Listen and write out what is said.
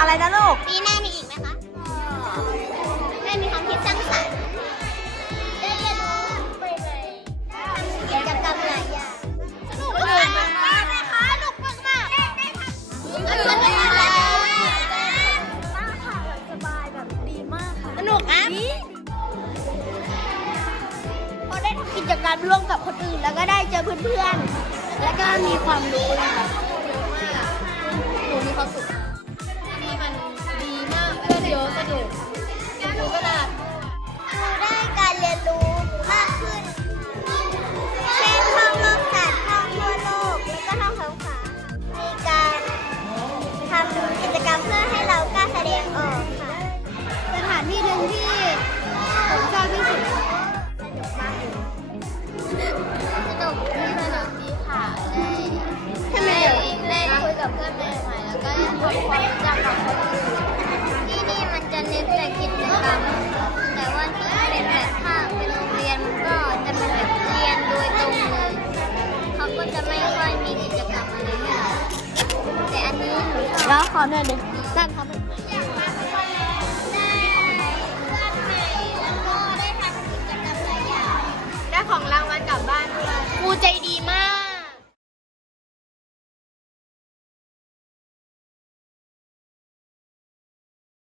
อะไรนะลูก ปีหน้ามีอีกไหมคะแม่มีความคิดสร้างสรรค์ได้เรียนรู้ไปเลยทำกิจกรรมหลายอย่างสนุกมากมากเลยค่ะสนุกมากมากได้ได้ทำสนุกมากค่ะสบายแบบดีมากค่ะ สนุกนะพอได้ทำกิจกรรมร่วมกับคนอื่นแล้วก็ได้เจอเพื่อนๆ แล้วก็มีความรู้นะคะเยอะ แล้วขอหน่อยดินั่นครับอยากมาเพราะว่าได้เพื่อนใหม่แล้วก็ได้ทำกิจกรรมหลายอย่างได้ของรางวัลกลับบ้านด้วยครูใจดีมาก